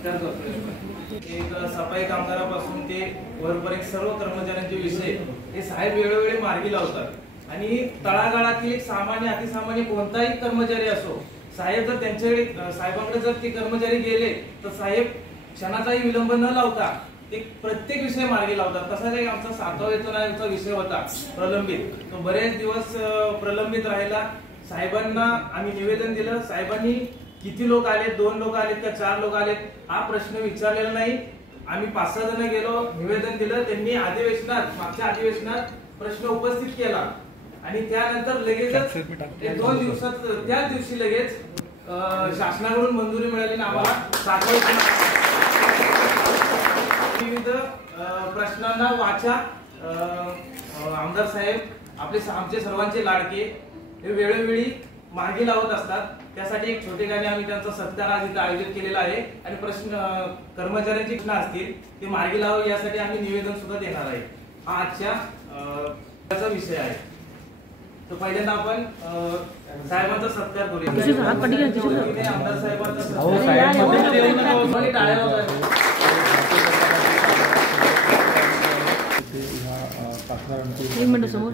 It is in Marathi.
सत्कार करतोय। एक सफाई कामगारापासून ते वरपर्यंत सर्व कर्मचाऱ्यांचे विषय हे साहेब वेळोवेळी मार्गी लावतात आणि तळागाळातील एक सामान्य अतिसामान्य कोणताही कर्मचारी असो, साहेब जर त्यांच्याकडे साहेबांकडे जर ते कर्मचारी गेले तर साहेब क्षणाचाही विलंब न लावता ते प्रत्येक विषय मार्गी लावतात। तसाच एक आमचा 7वा वेतन आयोगाचा विषय होता प्रलंबित, तो बरेच दिवस प्रलंबित राहिला। साहेबांना आम्ही निवेदन दिलं, साहेबांनी किती लोक आले, 2 लोक आलेत का 4 लोक आलेत हा प्रश्न विचारलेला नाही। आम्ही 5-6 जण गेलो, निवेदन दिलं, त्यांनी अधिवेशनात मागच्या अधिवेशनात प्रश्न उपस्थित केला आणि त्यानंतर लगेचच 2 दिवसात त्याच दिवशी लगेच शासनाकडून मंजुरी मिळाली आणि आम्हाला 7वा वेतन विविध प्रश्नांना वाचा आमदार साहेब आमचे सर्वांचे लाडके हे वेळोवेळी मार्गी लावत असतात। त्यासाठी एक छोटेखानी आम्ही त्यांचा सत्कार आज इथे आयोजित केलेला आहे आणि प्रश्न कर्मचाऱ्यांचे प्रश्न असतील ते मार्गी लावावे यासाठी आम्ही निवेदन सुद्धा देणार आहे। हा आजच्या विषय आहे। तर पहिल्यांदा आपण साहेबांचा सत्कार करूया। आमदार साहेबांचा एक मिनिट समोर